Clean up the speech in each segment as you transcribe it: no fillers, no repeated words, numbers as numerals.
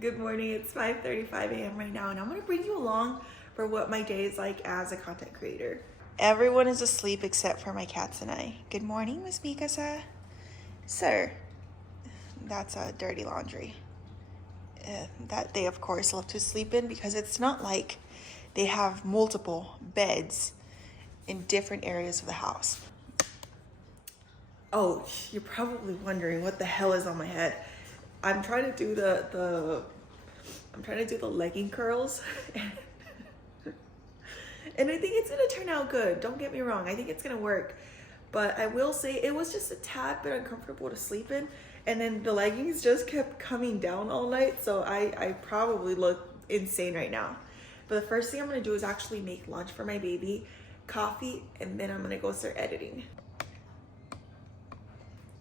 Good morning, it's 5:35 a.m. right now, and I'm gonna bring you along for what my day is like as a content creator. Everyone is asleep except for my cats and I. Good morning, Miss Mikasa. Sir, that's dirty laundry. That they, of course, love to sleep in because it's not like they have multiple beds in different areas of the house. Oh, you're probably wondering what the hell is on my head. I'm trying to do the legging curls and I think it's gonna turn out good. Don't get me wrong, I think it's gonna work. But I will say it was just a tad bit uncomfortable to sleep in, and then the leggings just kept coming down all night, so I probably look insane right now. But the first thing I'm gonna do is actually make lunch for my baby, coffee, and then I'm gonna go start editing.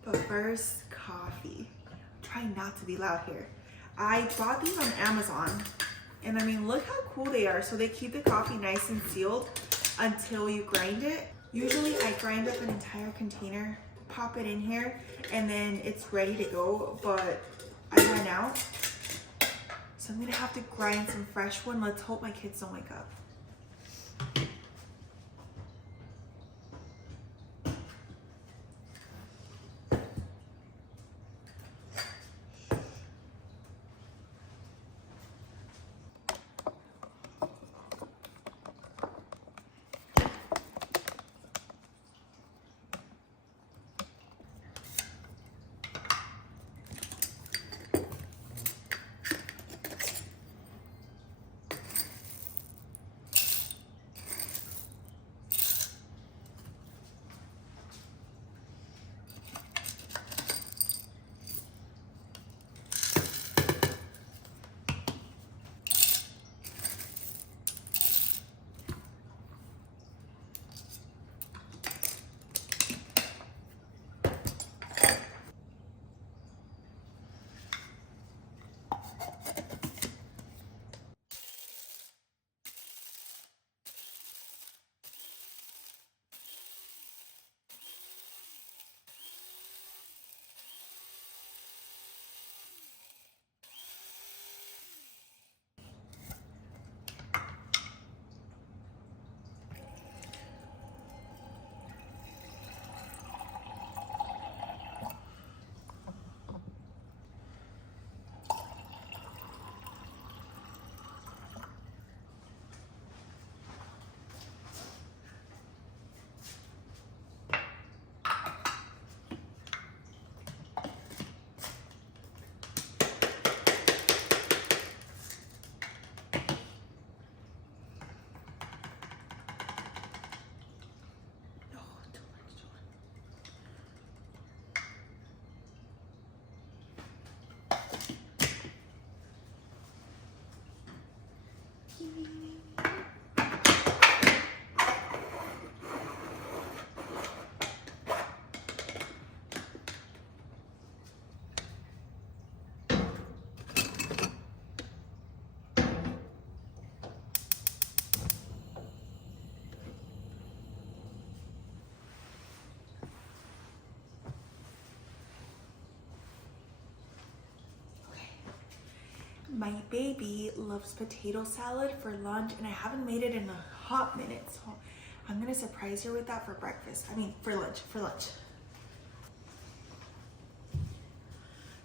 But first, coffee. Trying not to be loud here. I bought these on Amazon, and I mean, look how cool they are. So they keep the coffee nice and sealed until you grind it. Usually I grind up an entire container, pop it in here, and then it's ready to go, but I ran out. So I'm gonna have to grind some fresh one. Let's hope my kids don't wake up. My baby loves potato salad for lunch, and I haven't made it in a hot minute, so I'm gonna surprise her with that for breakfast. For lunch.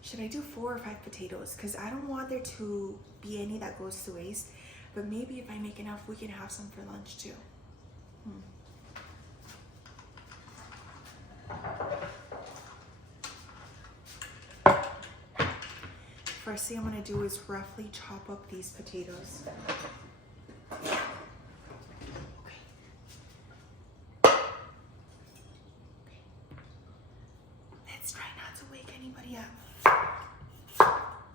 Should I do 4 or 5 potatoes? Because I don't want there to be any that goes to waste, but maybe if I make enough, we can have some for lunch too. First thing I'm gonna do is roughly chop up these potatoes. Let's try not to wake anybody up.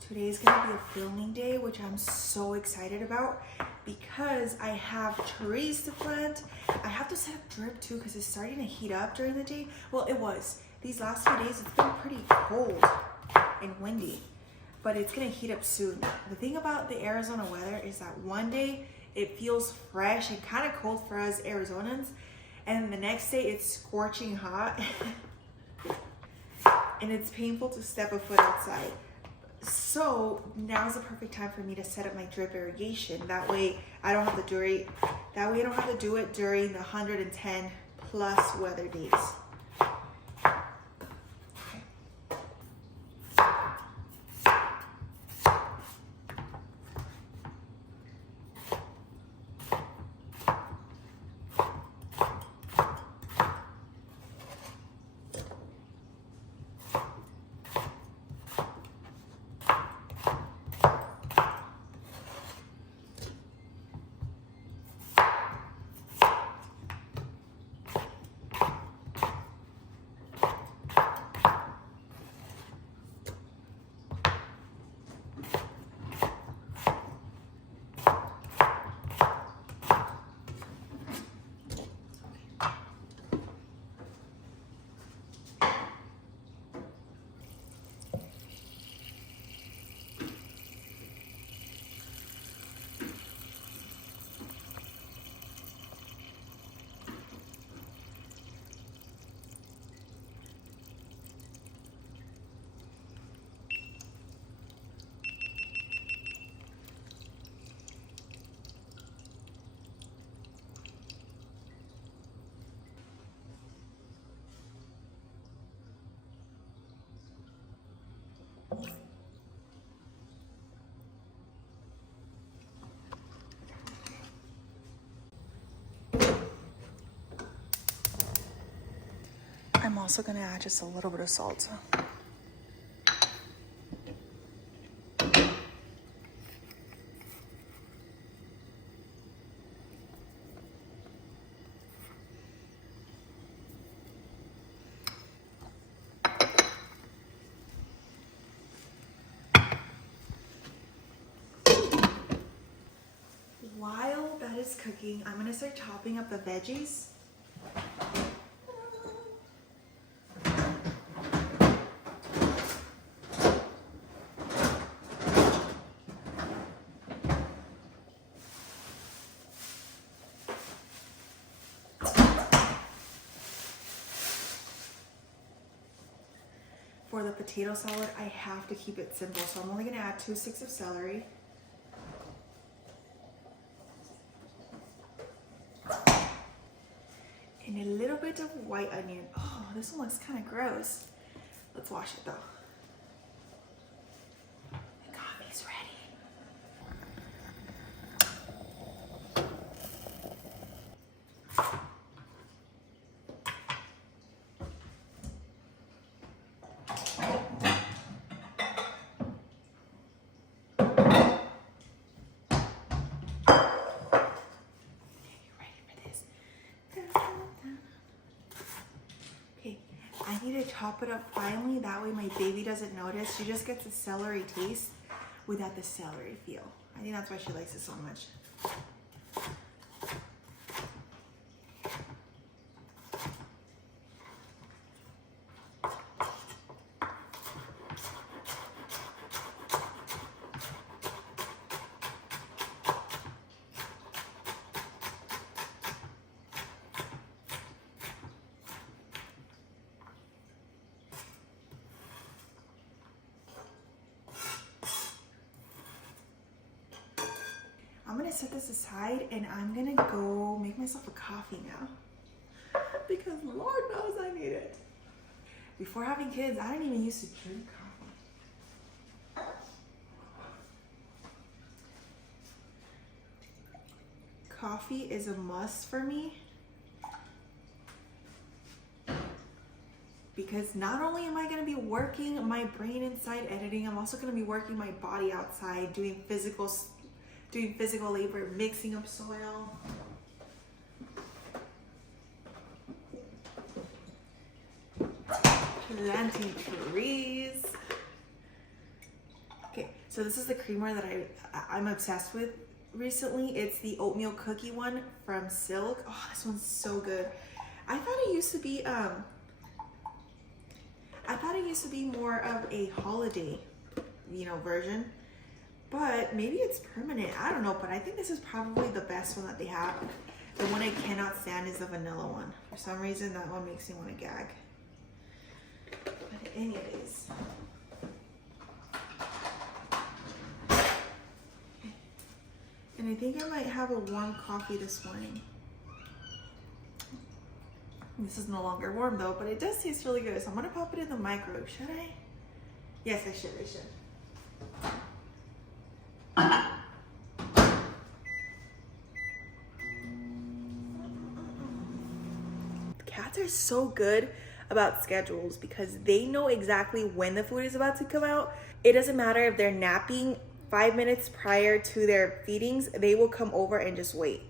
Today is gonna be a filming day, which I'm so excited about because I have trees to plant. I have to set up drip too because it's starting to heat up during the day. Well, it was. These last few days, it's been pretty cold and windy, but it's gonna heat up soon. The thing about the Arizona weather is that one day it feels fresh and kind of cold for us Arizonans, and the next day it's scorching hot and it's painful to step a foot outside. So now's the perfect time for me to set up my drip irrigation. That way I don't have to do it. That way I don't have to do it during the 110 plus weather days. I'm also gonna add just a little bit of salt. While that is cooking, I'm gonna start chopping up the veggies. For the potato salad, I have to keep it simple, so I'm only gonna add 2 sticks of celery. And a little bit of white onion. Oh, this one looks kind of gross. Let's wash it though. The coffee's ready. I need to chop it up finely, that way my baby doesn't notice. She just gets a celery taste without the celery feel. I think that's why she likes it so much. I'm gonna set this aside and I'm gonna go make myself a coffee now. Because Lord knows I need it. Before having kids, I didn't even used to drink coffee. Coffee is a must for me. Because not only am I gonna be working my brain inside editing, I'm also gonna be working my body outside, doing physical labor, mixing up soil. Planting trees. Okay, so this is the creamer that I'm obsessed with recently. It's the oatmeal cookie one from Silk. Oh, this one's so good. I thought it used to be more of a holiday, version. But maybe it's permanent. I don't know, but I think this is probably the best one that they have. The one I cannot stand is the vanilla one. For some reason, that one makes me want to gag. But anyways. And I think I might have a warm coffee this morning. This is no longer warm though, but it does taste really good. So I'm gonna pop it in the microwave. Should I? Yes, I should. Cats are so good about schedules because they know exactly when the food is about to come out. It doesn't matter if they're napping 5 minutes prior to their feedings, they will come over and just wait.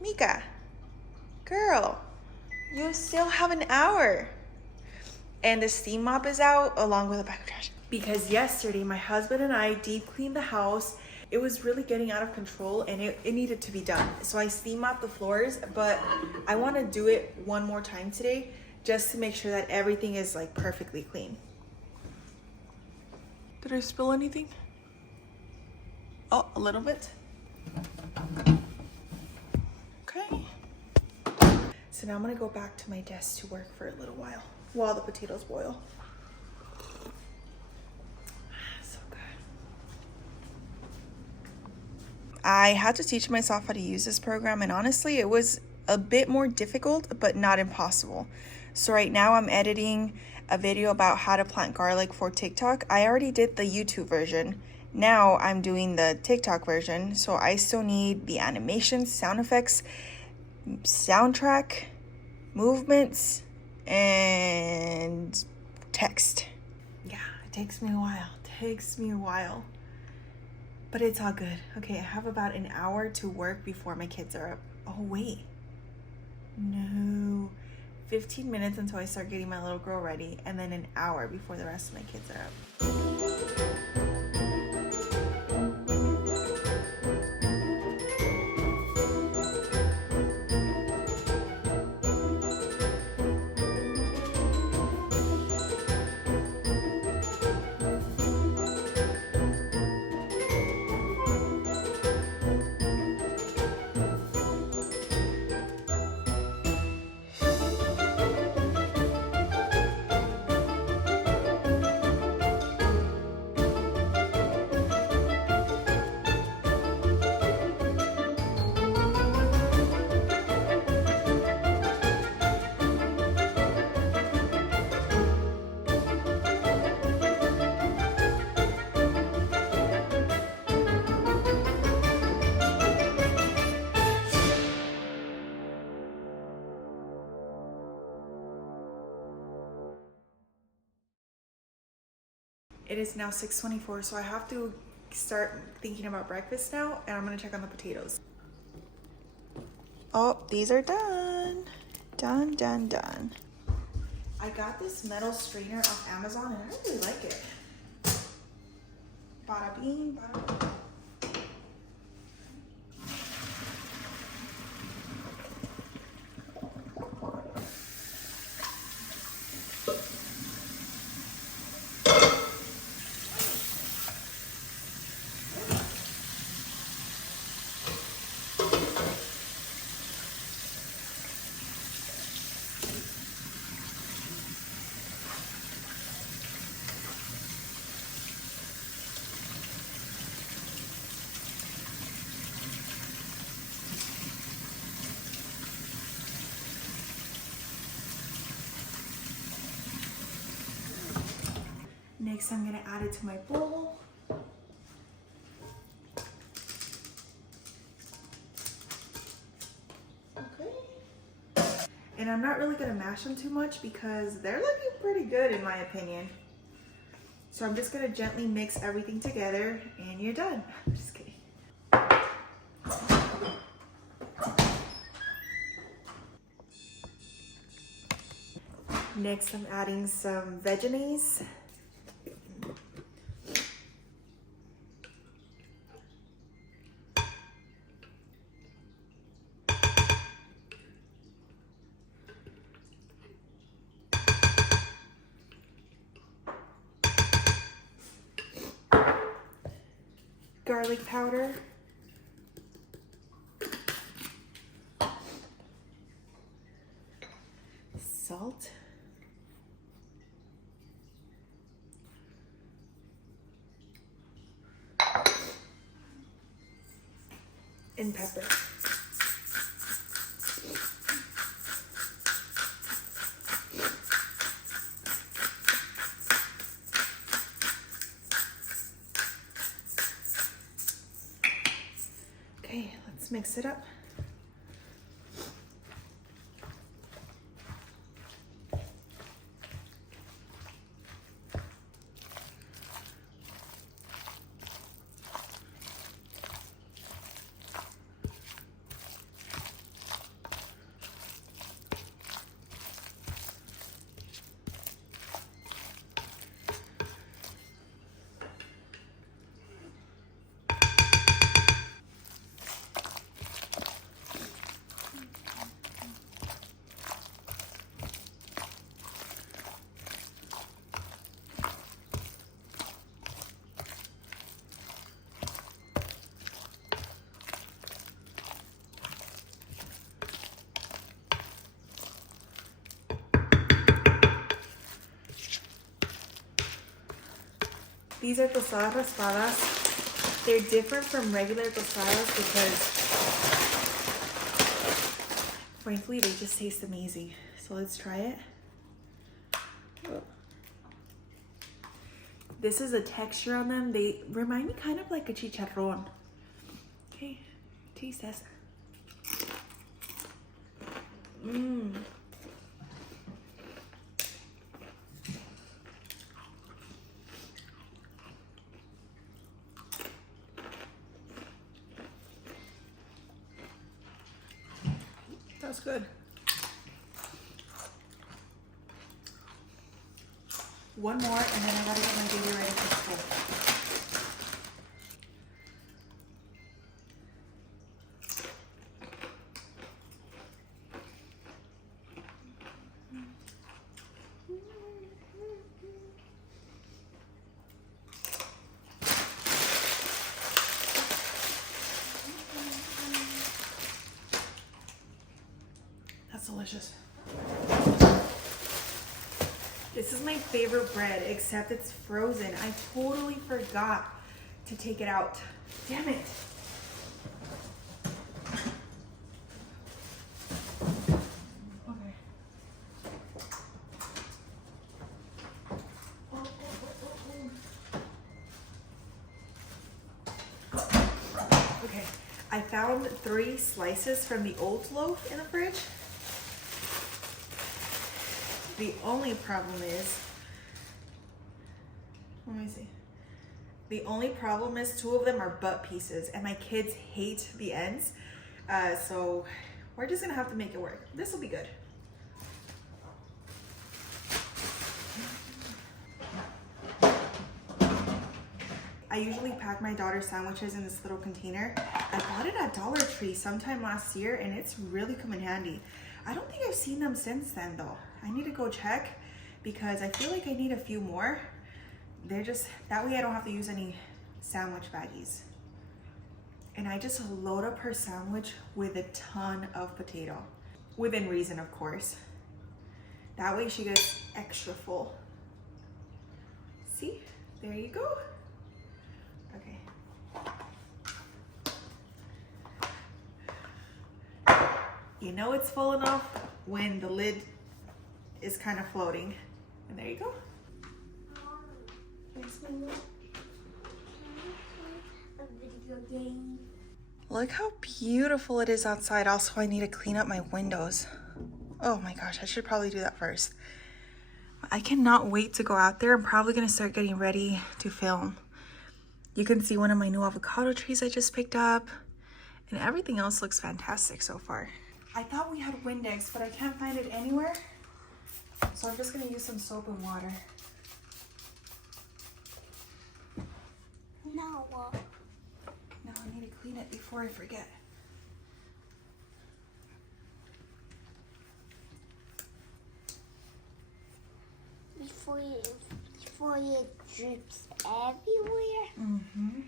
Mika, girl, you still have an hour. And the steam mop is out along with a bag of trash. Because yesterday my husband and I deep cleaned the house. It was really getting out of control and it needed to be done. So I steam mopped the floors, but I want to do it one more time today just to make sure that everything is like perfectly clean. Did I spill anything? Oh, a little bit. Okay. So now I'm gonna go back to my desk to work for a little while the potatoes boil. So good. I had to teach myself how to use this program, and honestly, it was a bit more difficult, but not impossible. So right now I'm editing a video about how to plant garlic for TikTok. I already did the YouTube version. Now I'm doing the TikTok version. So I still need the animations, sound effects, soundtrack, movements, and text. Yeah, it takes me a while. But it's all good. Okay, I have about an hour to work before my kids are up. Oh wait, no. 15 minutes until I start getting my little girl ready, and then an hour before the rest of my kids are up. It is now 6:24, so I have to start thinking about breakfast now, and I'm gonna check on the potatoes. Oh, these are done. Done. I got this metal strainer off Amazon, and I really like it. Bada bing, bada bing. Next, I'm gonna add it to my bowl. Okay. And I'm not really gonna mash them too much because they're looking pretty good in my opinion. So I'm just gonna gently mix everything together and you're done. I'm just kidding. Next, I'm adding some veggies. Garlic powder. Salt. and pepper. Okay, let's mix it up. These are tostadas raspadas. They're different from regular tostadas because, frankly, they just taste amazing. So let's try it. This is a texture on them. They remind me kind of like a chicharrón. Okay, taste this. Mmm. That's good. One more, and then I gotta get my baby ready for school. That's delicious. This is my favorite bread, except it's frozen. I totally forgot to take it out. Damn it. Okay. Okay, I found 3 slices from the old loaf in the fridge. The only problem is, let me see. The only problem is 2 of them are butt pieces and my kids hate the ends. So we're just gonna have to make it work. This will be good. I usually pack my daughter's sandwiches in this little container. I bought it at Dollar Tree sometime last year and it's really come in handy. I don't think I've seen them since then though. I need to go check because I feel like I need a few more. They're just, that way I don't have to use any sandwich baggies. And I just load up her sandwich with a ton of potato. Within reason, of course. That way she gets extra full. See, there you go. Okay. You know it's full enough when the lid is kind of floating. And there you go. A video game. Look how beautiful it is outside. Also, I need to clean up my windows. Oh my gosh, I should probably do that first. I cannot wait to go out there. I'm probably gonna start getting ready to film. You can see one of my new avocado trees I just picked up, and everything else looks fantastic so far. I thought we had Windex, but I can't find it anywhere. So I'm just gonna use some soap and water. No. Now I need to clean it before I forget. Before it drips everywhere. Mm-hmm.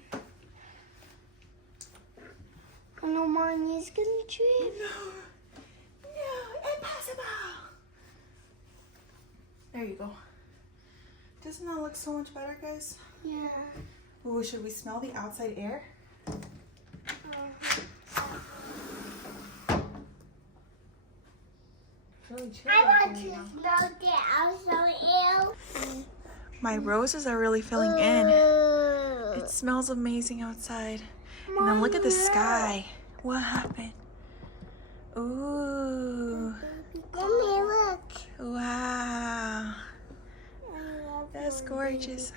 Oh no, Mommy, it's gonna drip. No, impossible. There you go. Doesn't that look so much better, guys? Yeah. Ooh, should we smell the outside air? really chilly. I out want there to right now. smell that also. My roses are really filling in. It smells amazing outside. And then look at the sky. What happened? Ooh. Mommy, look. Wow. That's gorgeous.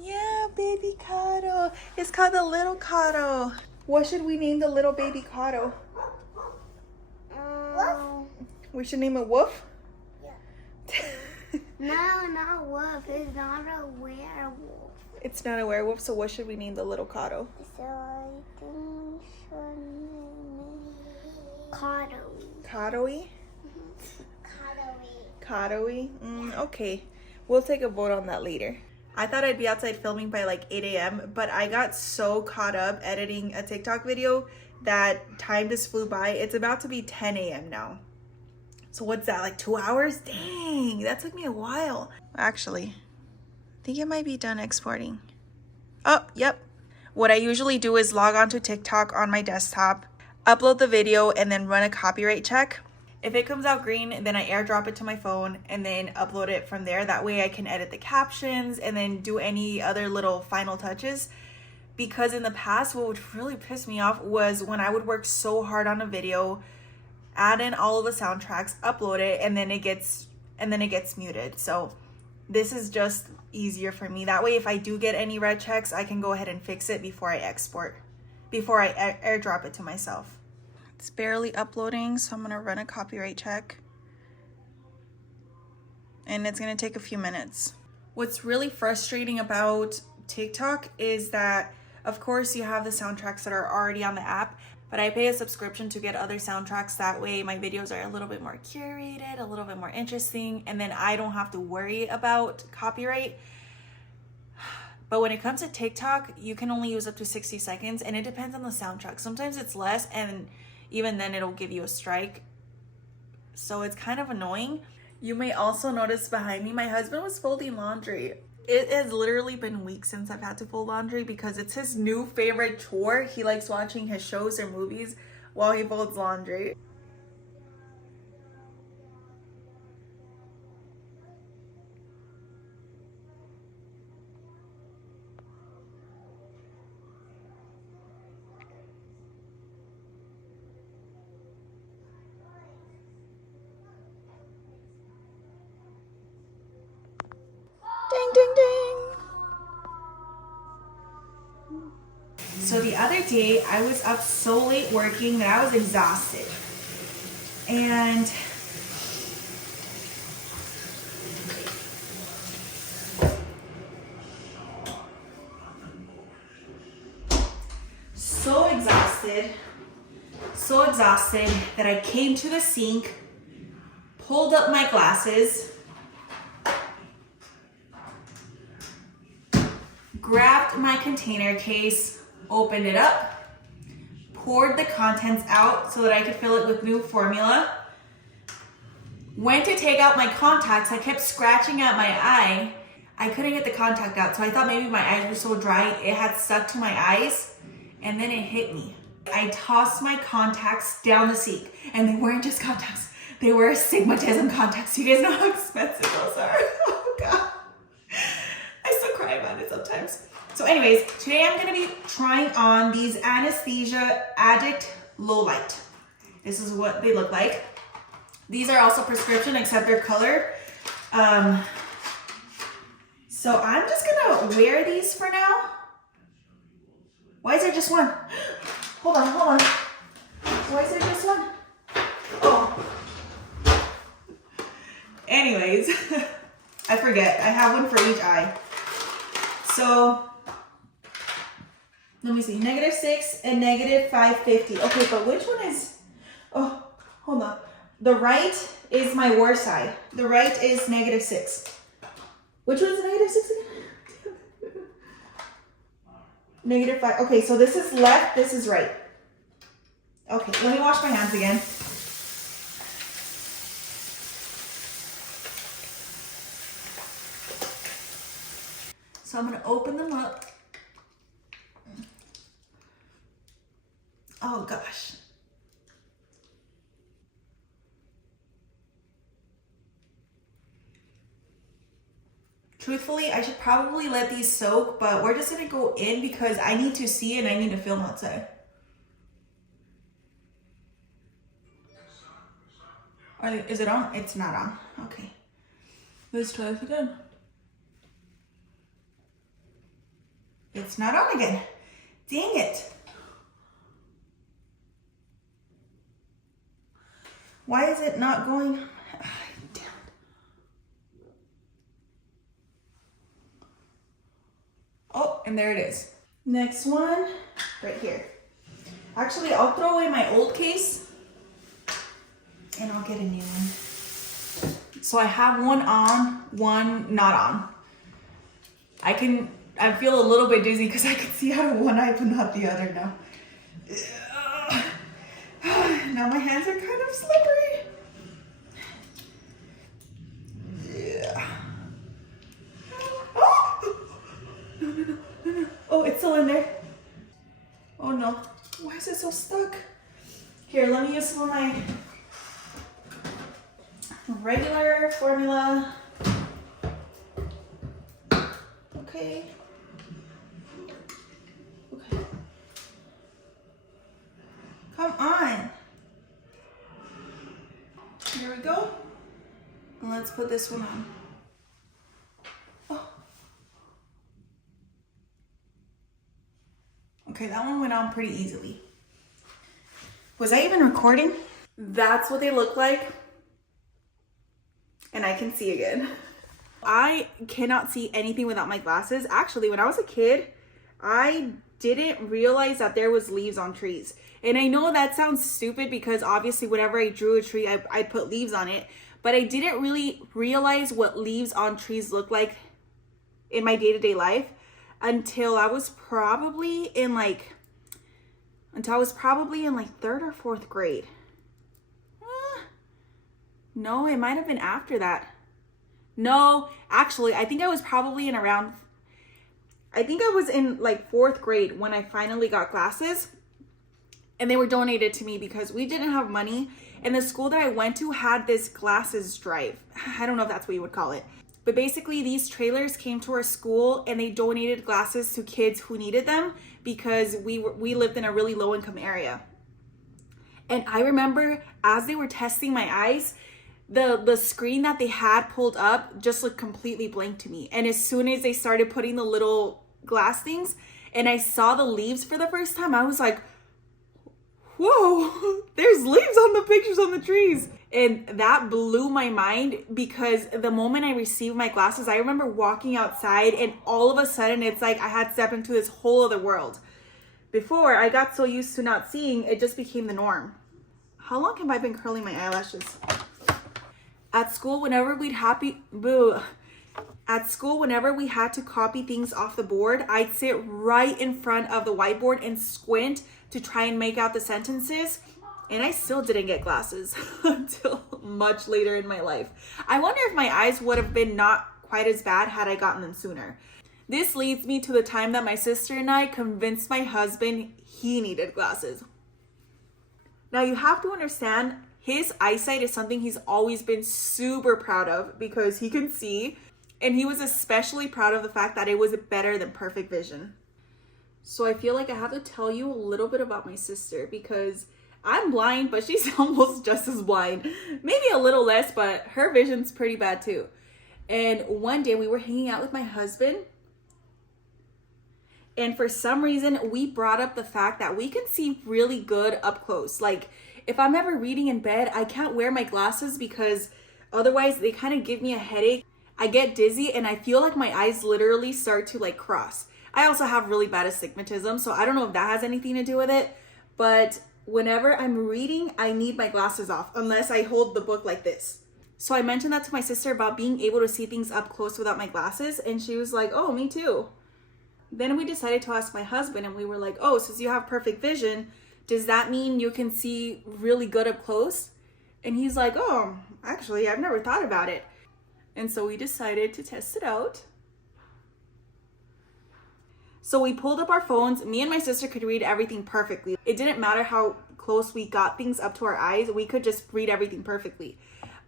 Yeah, baby Cotto. It's called the little Cotto. What should we name the little baby Cotto? We should name it Woof? Yeah. No, not wolf. It's not a werewolf. It's not a werewolf, so what should we name the little Cotto? So I think should name it Coddle. Cotto-y? Coddle. Cotto-y? Okay. We'll take a vote on that later. I thought I'd be outside filming by like 8 a.m., but I got so caught up editing a TikTok video that time just flew by. It's about to be 10 a.m. now. So what's that, like 2 hours? Dang, that took me a while. Actually, I think it might be done exporting. Oh, yep. What I usually do is log on to TikTok on my desktop, upload the video, and then run a copyright check. If it comes out green, then I airdrop it to my phone and then upload it from there. That way I can edit the captions and then do any other little final touches. Because in the past, what would really piss me off was when I would work so hard on a video, add in all of the soundtracks, upload it, and then it gets muted. So this is just easier for me. That way, if I do get any red checks, I can go ahead and fix it before I export, before I airdrop it to myself. It's barely uploading, so I'm gonna run a copyright check. And it's gonna take a few minutes. What's really frustrating about TikTok is that, of course, you have the soundtracks that are already on the app, but I pay a subscription to get other soundtracks. That way my videos are a little bit more curated, a little bit more interesting, and then I don't have to worry about copyright. But when it comes to TikTok, you can only use up to 60 seconds, and it depends on the soundtrack. Sometimes it's less, and even then it'll give you a strike. So it's kind of annoying. You may also notice behind me, my husband was folding laundry. It has literally been weeks since I've had to fold laundry because it's his new favorite chore. He likes watching his shows or movies while he folds laundry. Ding, ding, ding. So the other day, I was up so late working that I was exhausted. And so exhausted that I came to the sink, pulled up my glasses, grabbed my container case, opened it up, poured the contents out so that I could fill it with new formula, went to take out my contacts. I kept scratching at my eye. I couldn't get the contact out, so I thought maybe my eyes were so dry it had stuck to my eyes, and then it hit me. I tossed my contacts down the sink, and they weren't just contacts, they were astigmatism contacts. You guys know how expensive those are. Oh God. I still cry about it sometimes. So anyways, today I'm gonna be trying on these Anesthesia Addict Low Light. This is what they look like. These are also prescription, except they're color. So I'm just gonna wear these for now. Why is there just one? Hold on. Why is there just one? Oh. Anyways, I forget. I have one for each eye. So, let me see. -6 and -550. Okay, but which one is... Oh, hold on. The right is my worst side. The right is -6. Which one's -6 again? -5. Okay, so this is left, this is right. Okay, let me wash my hands again. So I'm gonna open them up. Oh gosh. Truthfully, I should probably let these soak, but we're just gonna go in because I need to see and I need to film outside. Is it on? It's not on. Okay. Let's try this again. It's not on again. Dang it. Why is it not going? Damn. Oh, and there it is. Next one, right here. Actually, I'll throw away my old case and I'll get a new one. So I have one on, one not on. I feel a little bit dizzy because I can see out of one eye but not the other now. Now my hands are kind of slippery. Yeah. Oh! No. Oh, it's still in there. Oh no. Why is it so stuck? Here, let me use some of my regular formula. Okay. Come on. Here we go. And let's put this one on. Oh. Okay, that one went on pretty easily. Was I even recording? That's what they look like. And I can see again. I cannot see anything without my glasses. Actually, when I was a kid, I didn't realize that there was leaves on trees. And I know that sounds stupid because obviously whenever I drew a tree, I'd put leaves on it. But I didn't really realize what leaves on trees look like in my day-to-day life until I was probably in like third or fourth grade. No, it might have been after that. No, actually, I think I was probably I was in like fourth grade when I finally got glasses, and they were donated to me because we didn't have money, and the school that I went to had this glasses drive. I don't know if that's what you would call it, but basically these trailers came to our school and they donated glasses to kids who needed them because we lived in a really low income area. And I remember as they were testing my eyes, the screen that they had pulled up just looked completely blank to me. And as soon as they started putting the little glass things and I saw the leaves for the first time, I was like, whoa, there's leaves on the pictures on the trees. And that blew my mind because the moment I received my glasses, I remember walking outside and all of a sudden it's like I had stepped into this whole other world. Before, I got so used to not seeing, it just became the norm. How long have I been curling my eyelashes? At school, whenever we had to copy things off the board, I'd sit right in front of the whiteboard and squint to try and make out the sentences. And I still didn't get glasses until much later in my life. I wonder if my eyes would have been not quite as bad had I gotten them sooner. This leads me to the time that my sister and I convinced my husband he needed glasses. Now you have to understand, his eyesight is something he's always been super proud of because he can see, and he was especially proud of the fact that it was better than perfect vision. So I feel like I have to tell you a little bit about my sister because I'm blind, but she's almost just as blind. Maybe a little less, but her vision's pretty bad too. And one day we were hanging out with my husband, and for some reason we brought up the fact that we can see really good up close. Like if I'm ever reading in bed, I can't wear my glasses because otherwise they kind of give me a headache. I get dizzy and I feel like my eyes literally start to like cross. I also have really bad astigmatism, so I don't know if that has anything to do with it, but whenever I'm reading, I need my glasses off unless I hold the book like this. So I mentioned that to my sister about being able to see things up close without my glasses, and she was like, oh, me too. Then we decided to ask my husband, and we were like, oh, since you have perfect vision, does that mean you can see really good up close? And he's like, oh, actually, I've never thought about it. And so we decided to test it out. So we pulled up our phones. Me and my sister could read everything perfectly. It didn't matter how close we got things up to our eyes. We could just read everything perfectly.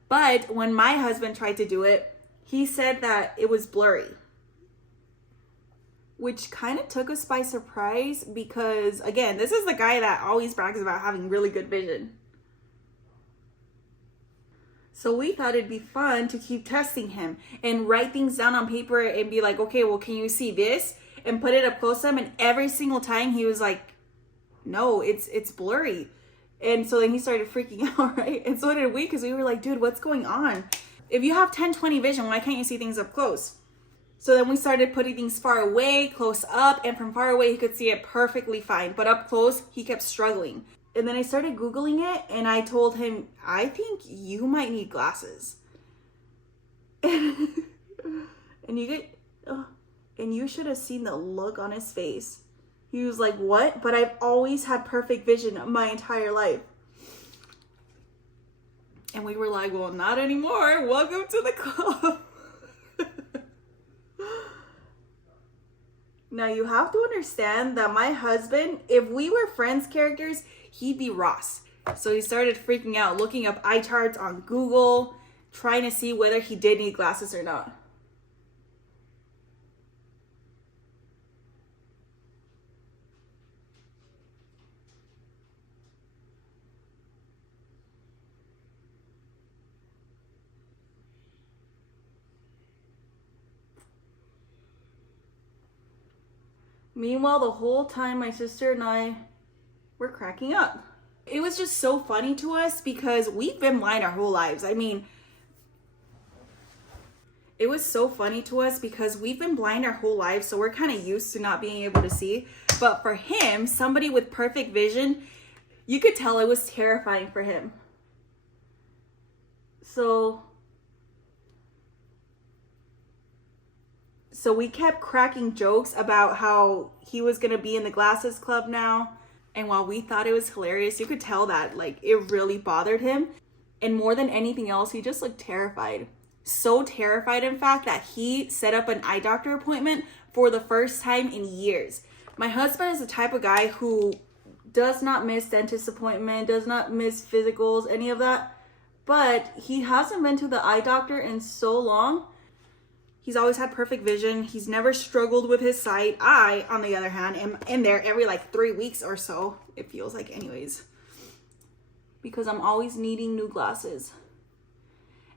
But when my husband tried to do it, he said that it was blurry, which kind of took us by surprise because, again, this is the guy that always brags about having really good vision. So we thought it'd be fun to keep testing him and write things down on paper and be like, okay, well, can you see this? And put it up close to him. And every single time he was like, no, it's blurry. And so then he started freaking out, right? And so did we, because we were like, dude, what's going on? If you have 10/20 vision, why can't you see things up close? So then we started putting things far away, close up, and from far away, he could see it perfectly fine. But up close, he kept struggling. And then I started Googling it, and I told him, I think you might need glasses. And you should have seen the look on his face. He was like, what? But I've always had perfect vision my entire life. And we were like, well, not anymore. Welcome to the club. Now, you have to understand that my husband, if we were Friends characters, he'd be Ross. So he started freaking out, looking up eye charts on Google, trying to see whether he did need glasses or not. Meanwhile, the whole time my sister and I were cracking up. It was just so funny to us because we've been blind our whole lives. I mean, it was so funny to us because we've been blind our whole lives, so we're kind of used to not being able to see. But for him, somebody with perfect vision, you could tell it was terrifying for him. So we kept cracking jokes about how he was going to be in the glasses club now. And while we thought it was hilarious, you could tell that like it really bothered him. And more than anything else, he just looked terrified. So terrified, in fact, that he set up an eye doctor appointment for the first time in years. My husband is the type of guy who does not miss dentist appointment, does not miss physicals, any of that. But he hasn't been to the eye doctor in so long. He's always had perfect vision. He's never struggled with his sight. I, on the other hand, am in there every like 3 weeks or so. It feels like anyways. Because I'm always needing new glasses.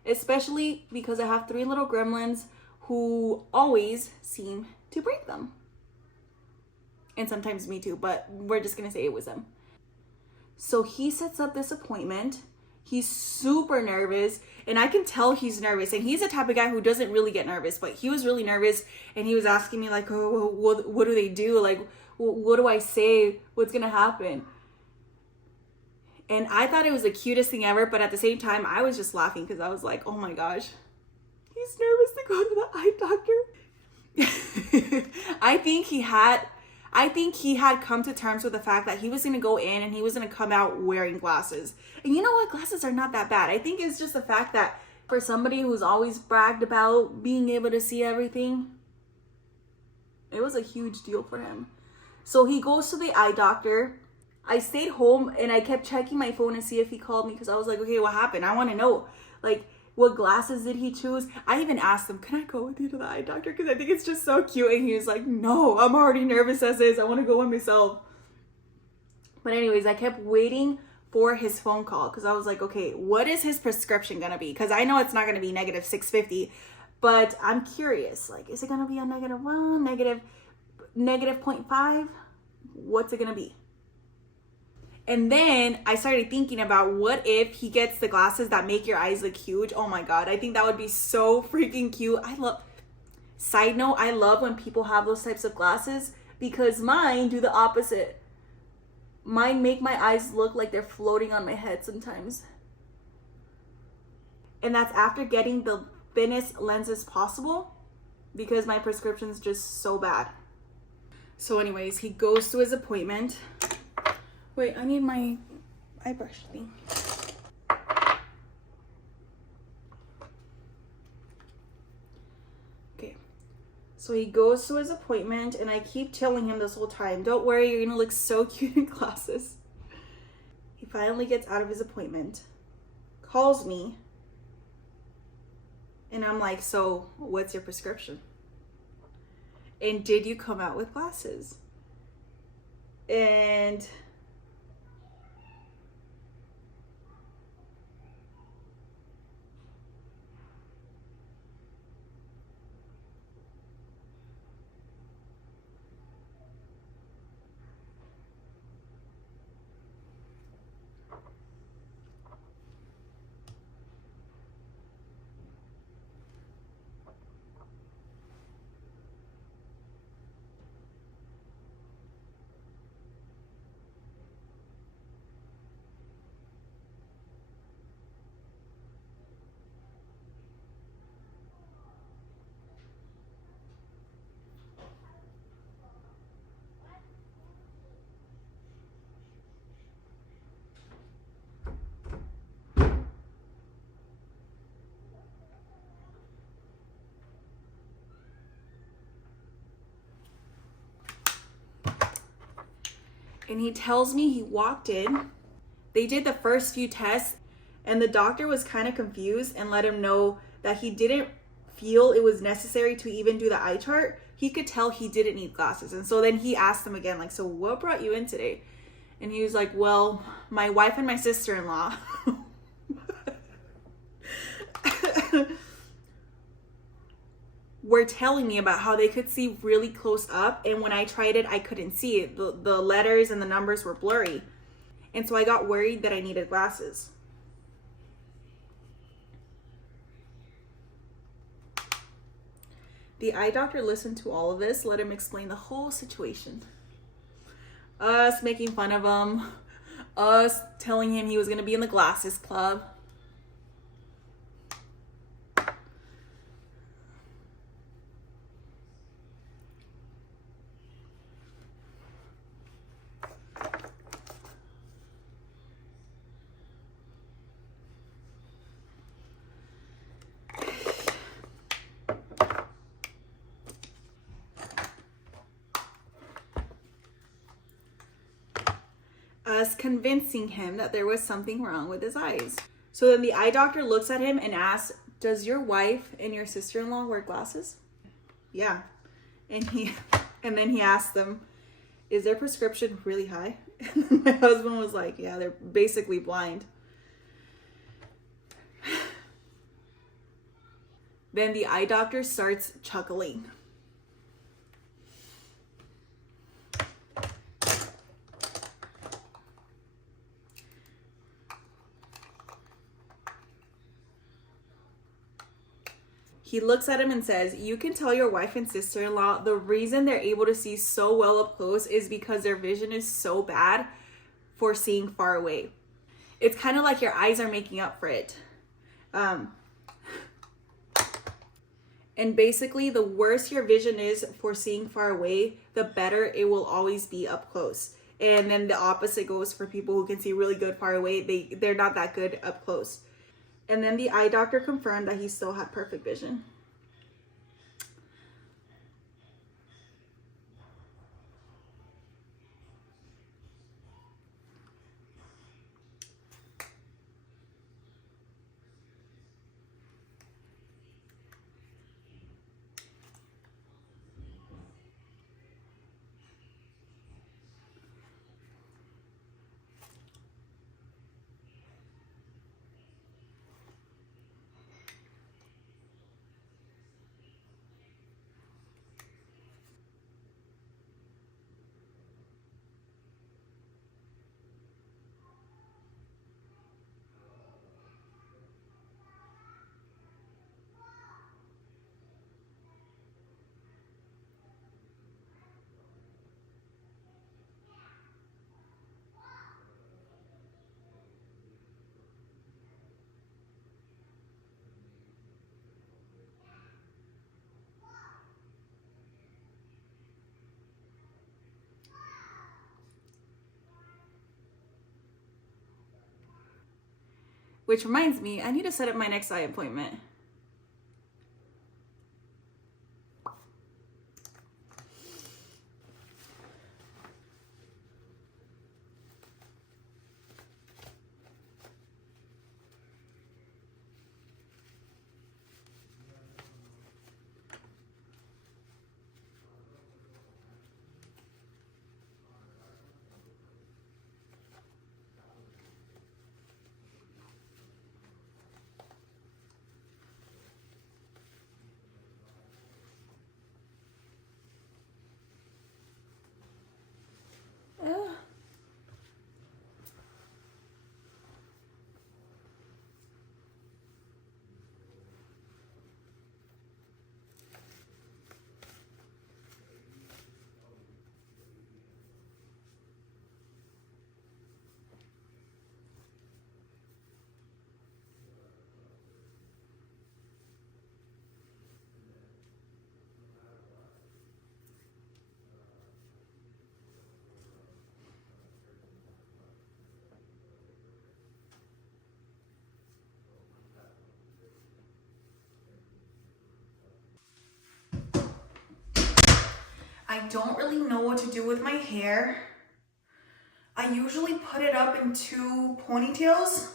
Especially because I have 3 little gremlins who always seem to break them. And sometimes me too, but we're just going to say it was them. So he sets up this appointment. He's super nervous, and I can tell he's nervous. And he's the type of guy who doesn't really get nervous, but he was really nervous. And he was asking me like, oh, what do they do? Like, what do I say? What's going to happen? And I thought it was the cutest thing ever, but at the same time, I was just laughing because I was like, oh my gosh, he's nervous to go to the eye doctor. I think he had come to terms with the fact that he was going to go in and he was going to come out wearing glasses. And you know what? Glasses are not that bad. I think it's just the fact that for somebody who's always bragged about being able to see everything, it was a huge deal for him. So he goes to the eye doctor. I stayed home and I kept checking my phone to see if he called me because I was like, okay, what happened? I want to know. Like, what glasses did he choose? I even asked him, can I go with you to the eye doctor? Because I think it's just so cute. And he was like, no, I'm already nervous as is. I want to go by myself. But anyways, I kept waiting for his phone call because I was like, okay, what is his prescription going to be? Because I know it's not going to be negative 650, but I'm curious. Like, is it going to be a -1, negative 0.5? What's it going to be? And then I started thinking about what if he gets the glasses that make your eyes look huge. Oh my God, I think that would be so freaking cute. Side note, I love when people have those types of glasses because mine do the opposite. Mine make my eyes look like they're floating on my head sometimes. And that's after getting the thinnest lenses possible because my prescription's just so bad. So anyways, he goes to his appointment. Wait, I need my eye brush thing. Okay. So he goes to his appointment, and I keep telling him this whole time, don't worry, you're gonna look so cute in glasses. He finally gets out of his appointment, calls me, And I'm like, so what's your prescription? And did you come out with glasses? And he tells me he walked in. They did the first few tests, and the doctor was kind of confused and let him know that he didn't feel it was necessary to even do the eye chart. He could tell he didn't need glasses. And so then he asked them again, like, so what brought you in today? And he was like, well, my wife and my sister-in-law were telling me about how they could see really close up, and when I tried it, I couldn't see it. The letters and the numbers were blurry. And so I got worried that I needed glasses. The eye doctor listened to all of this, let him explain the whole situation. Us making fun of him, us telling him he was going to be in the glasses club. Us convincing him that there was something wrong with his eyes. So then the eye doctor looks at him and asks, does your wife and your sister-in-law wear glasses? Yeah. And then he asked them, is their prescription really high? And my husband was like, yeah, they're basically blind. Then the eye doctor starts chuckling. He looks at him and says, you can tell your wife and sister-in-law the reason they're able to see so well up close is because their vision is so bad for seeing far away. It's kind of like your eyes are making up for it. And basically, the worse your vision is for seeing far away, the better it will always be up close. And then the opposite goes for people who can see really good far away. They're not that good up close. And then the eye doctor confirmed that he still had perfect vision. Which reminds me, I need to set up my next eye appointment. I don't really know what to do with my hair. I usually put it up in 2 ponytails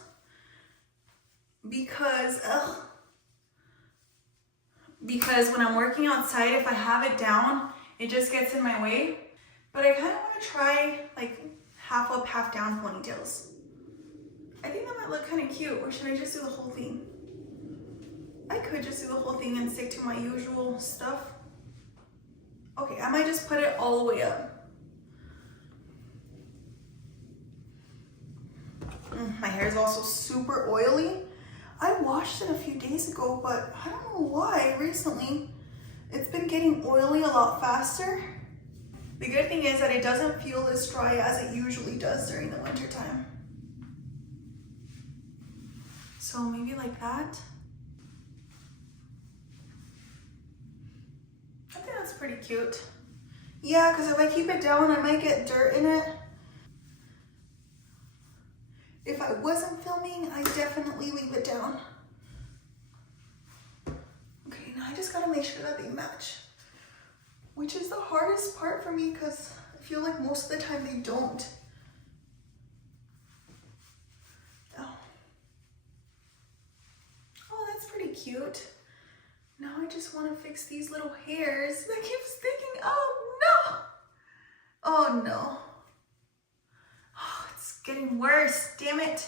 because when I'm working outside, if I have it down, it just gets in my way. But I kind of want to try like half up, half down ponytails. I think that might look kind of cute, or should I just do the whole thing? I could just do the whole thing and stick to my usual stuff. Okay, I might just put it all the way up. My hair is also super oily. I washed it a few days ago, but I don't know why recently it's been getting oily a lot faster. The good thing is that it doesn't feel as dry as it usually does during the winter time. So maybe like that. I think that's pretty cute. Yeah, because if I keep it down, I might get dirt in it. If I wasn't filming, I'd definitely leave it down. Okay, now I just gotta make sure that they match, which is the hardest part for me because I feel like most of the time they don't. Oh, that's pretty cute. Now I just want to fix these little hairs that keep sticking. Oh no! Oh no. Oh, it's getting worse, damn it.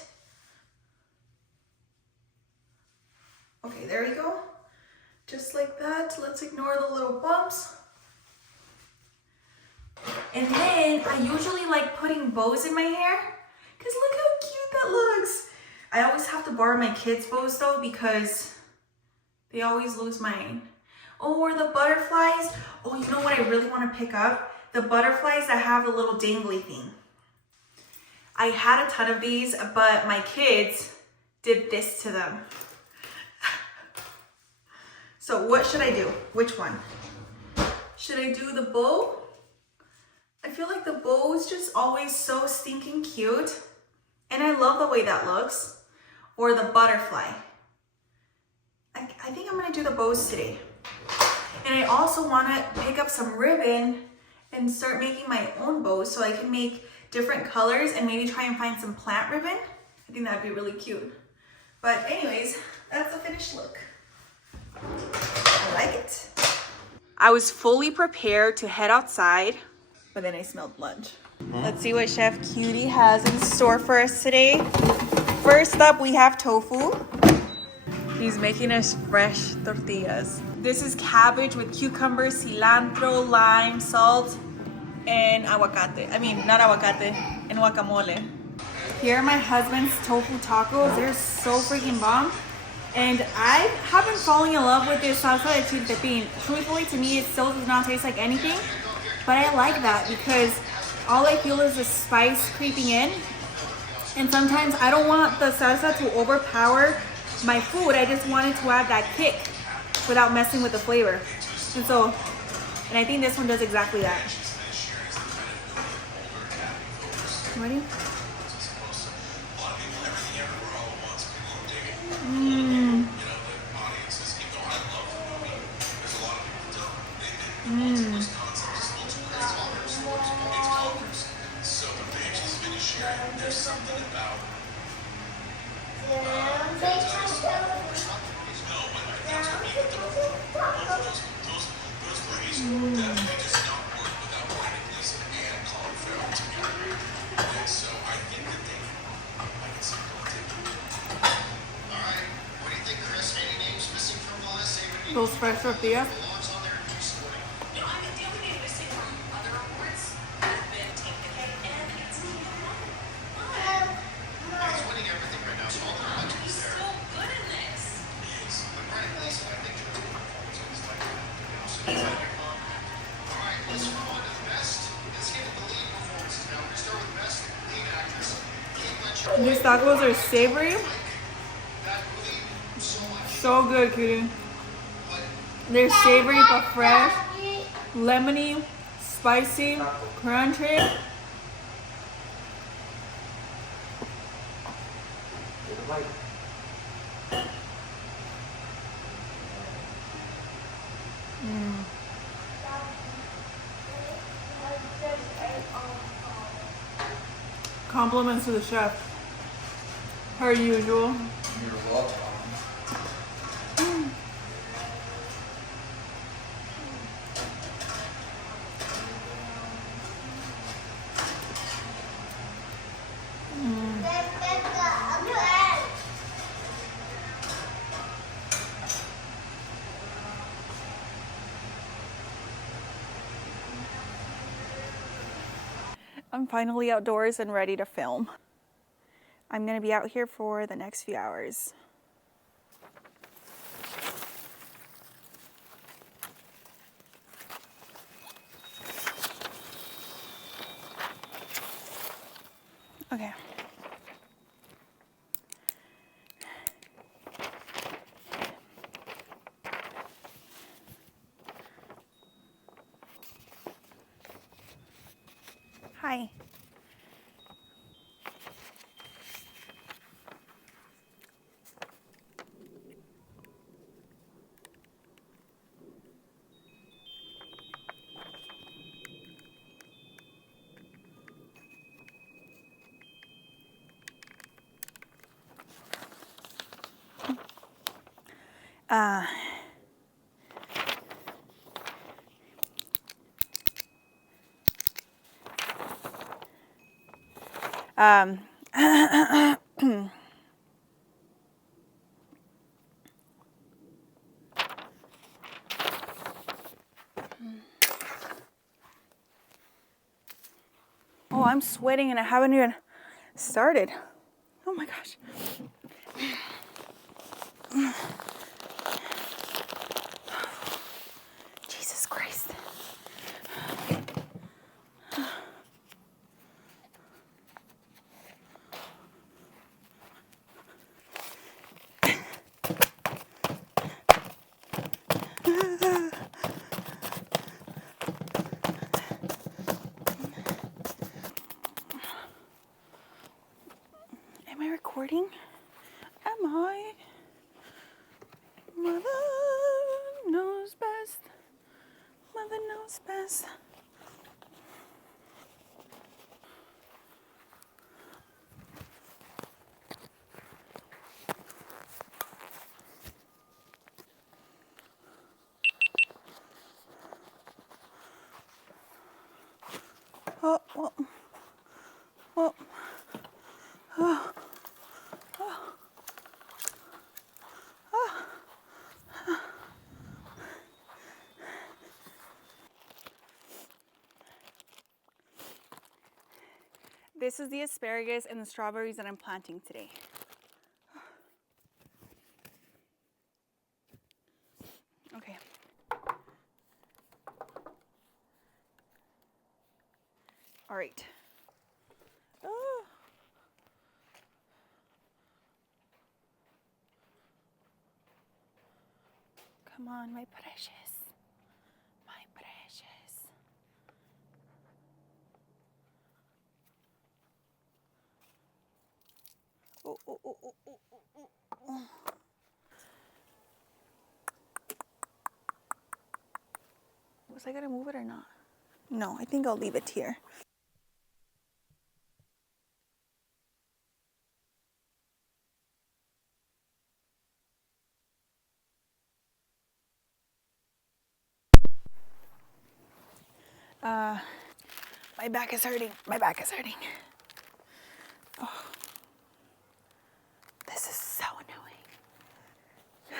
Okay, there we go. Just like that. Let's ignore the little bumps. And then I usually like putting bows in my hair because look how cute that looks. I always have to borrow my kids' bows though because they always lose mine. Or the butterflies. Oh, you know what I really want to pick up? The butterflies that have the little dangly thing. I had a ton of these, but my kids did this to them. So what should I do? Which one? Should I do the bow? I feel like the bow is just always so stinking cute. And I love the way that looks. Or the butterfly. I think I'm gonna do the bows today. And I also wanna pick up some ribbon and start making my own bows so I can make different colors and maybe try and find some plant ribbon. I think that'd be really cute. But anyways, that's the finished look. I like it. I was fully prepared to head outside, but then I smelled lunch. Let's see what Chef Cutie has in store for us today. First up, we have tofu. He's making us fresh tortillas. This is cabbage with cucumbers, cilantro, lime, salt, and aguacate. I mean, not aguacate, and guacamole. Here are my husband's tofu tacos. They're so freaking bomb. And I have been falling in love with this salsa de chiltepín. Truthfully, to me, it still does not taste like anything. But I like that because all I feel is the spice creeping in. And sometimes I don't want the salsa to overpower my food. I just wanted to have that kick without messing with the flavor. And I think this one does exactly that. Ready? Mmm. Mmm. Those fresh tortillas. These tacos are savory. So good, cutie. They're savory but fresh, lemony, spicy, crunchy. Compliments to the chef. Per usual. You're welcome. I'm finally outdoors and ready to film. I'm gonna be out here for the next few hours. Okay. Hi. Uh, um, oh, I'm sweating and I haven't even started. Oh my gosh. Jesus Christ. Am I recording? Am I? Mother knows best. Mother knows best. Oh, oh, oh, oh, oh, oh. This is the asparagus and the strawberries that I'm planting today. Okay. All right. Oh. Come on, my precious. My precious. Oh, oh, oh, oh, oh, oh, oh. Was I gonna move it or not? No, I think I'll leave it here. My back is hurting. My back is hurting. Oh. This is so annoying.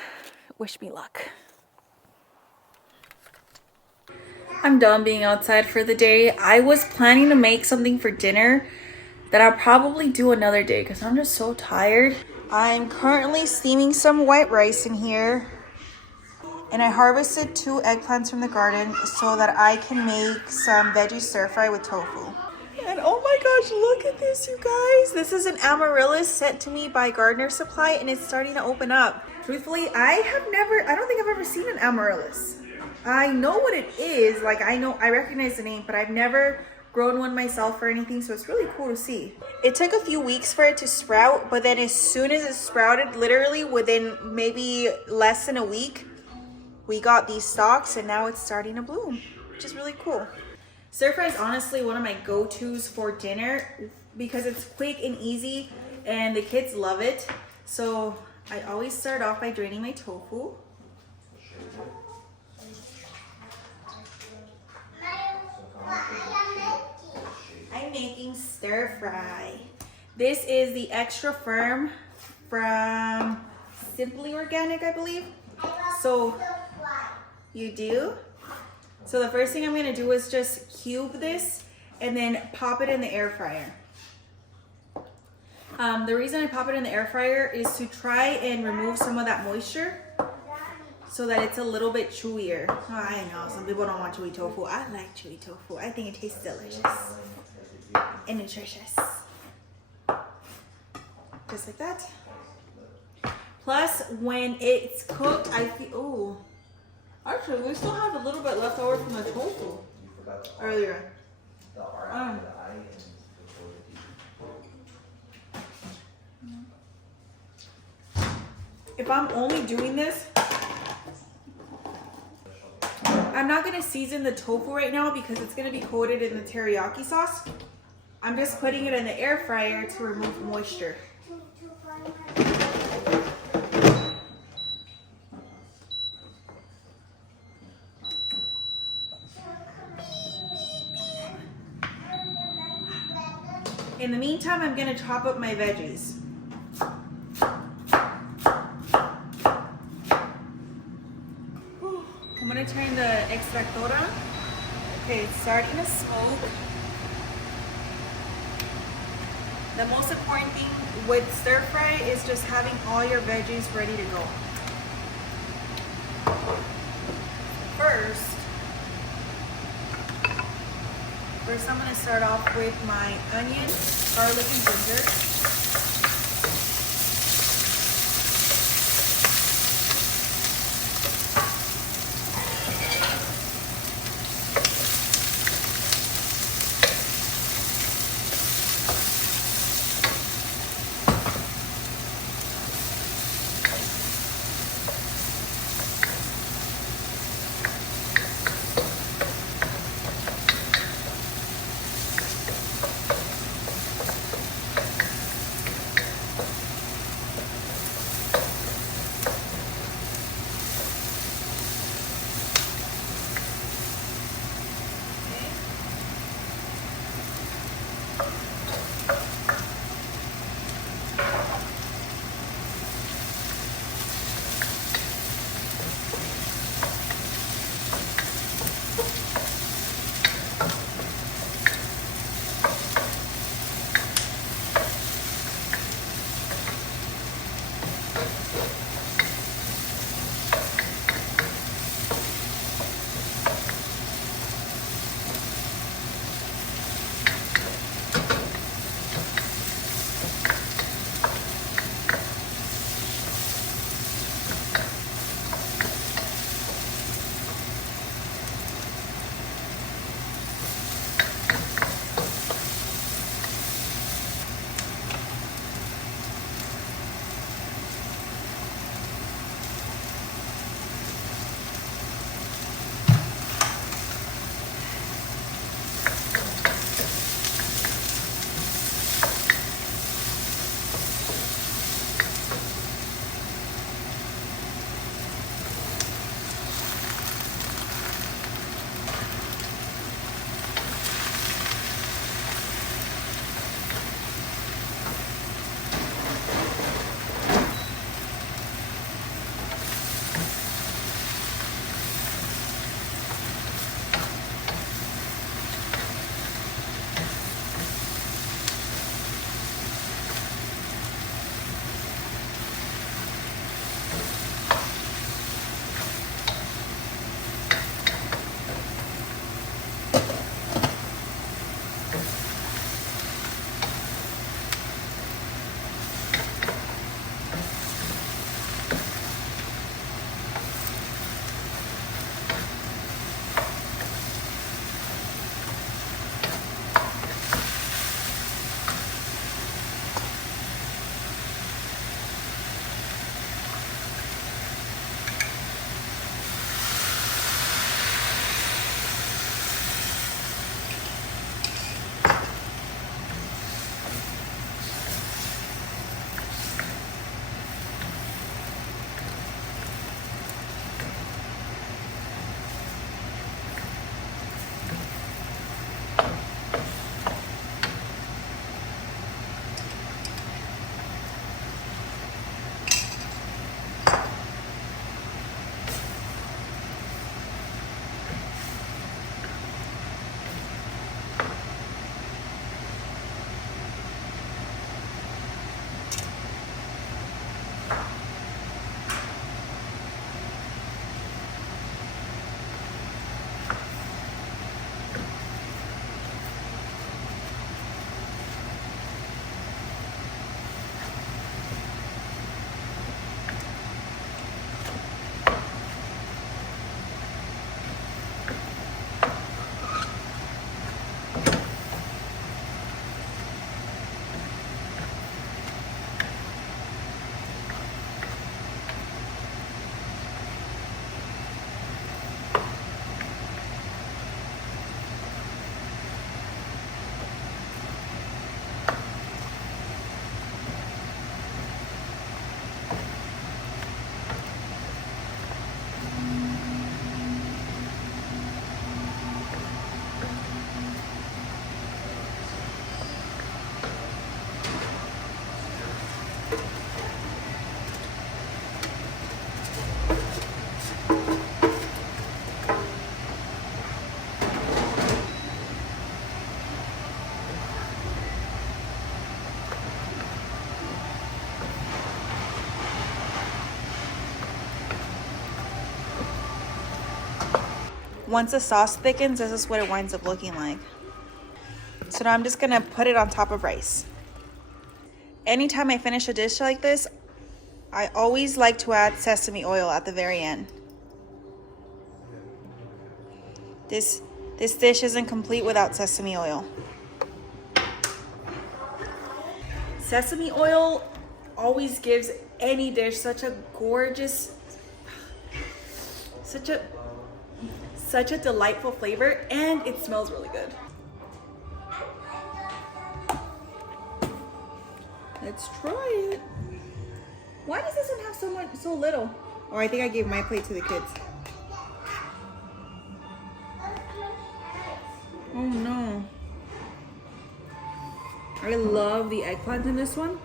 Wish me luck. I'm done being outside for the day. I was planning to make something for dinner that I'll probably do another day because I'm just so tired. I'm currently steaming some white rice in here. And I harvested 2 eggplants from the garden so that I can make some veggie stir fry with tofu. And oh my gosh, look at this, you guys. This is an amaryllis sent to me by Gardener Supply and it's starting to open up. Truthfully, I don't think I've ever seen an amaryllis. I know what it is, like I recognize the name, but I've never grown one myself or anything, so it's really cool to see. It took a few weeks for it to sprout, but then as soon as it sprouted, literally within maybe less than a week, we got these stalks and now it's starting to bloom, which is really cool. Stir fry is honestly one of my go-tos for dinner. because it's quick and easy and the kids love it. So I always start off by draining my tofu. I'm making stir fry. This is the extra firm from Simply Organic, I believe. So you do? So the first thing I'm gonna do is just cube this and then pop it in the air fryer. The reason I pop it in the air fryer is to try and remove some of that moisture so that it's a little bit chewier. Oh, I know, some people don't want chewy tofu. I like chewy tofu. I think it tastes delicious and nutritious. Just like that. Plus, when it's cooked, I feel, ooh. Actually, we still have a little bit left over from the tofu earlier. If I'm only doing this, I'm not gonna season the tofu right now because it's gonna be coated in the teriyaki sauce. I'm just putting it in the air fryer to remove moisture. In the meantime, I'm gonna chop up my veggies. I'm gonna turn the extractor on. Okay, it's starting to smoke. The most important thing with stir fry is just having all your veggies ready to go. First I'm gonna start off with my onion, garlic, and ginger. once the sauce thickens, this is what it winds up looking like. So now I'm just gonna put it on top of rice. Anytime I finish a dish like this, I always like to add sesame oil at the very end. This dish isn't complete without sesame oil. Sesame oil always gives any dish such a gorgeous, such a delightful flavor, and it smells really good. Let's try it. Why does this one have so little? Oh, I think I gave my plate to the kids. Oh no. I love the eggplant in this one.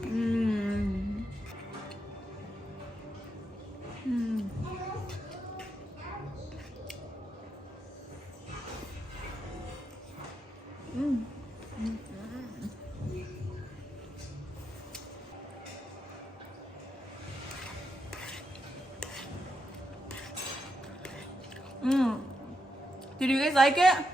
Mmm. Mmm. Mmm. Mmm. Did you guys like it? Yeah.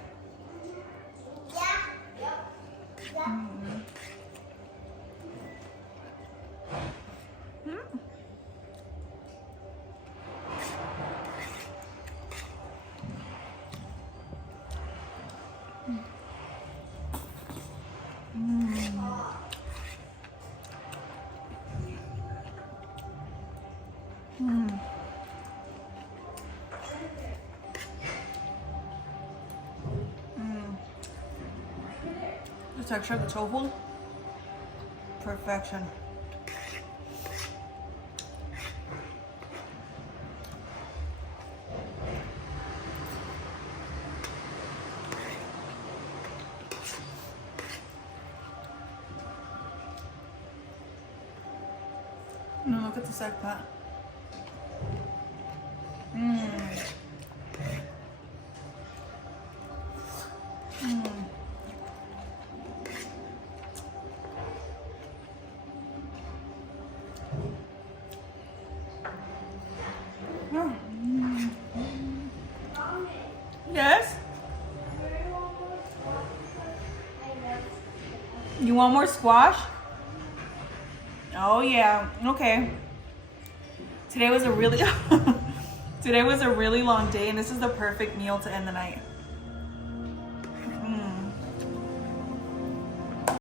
The texture of the tofu, perfection. No, look at this eggplant. Mmm. Mmm. Yes? You want more squash? Oh yeah, okay. Today was a really long day, and this is the perfect meal to end the night.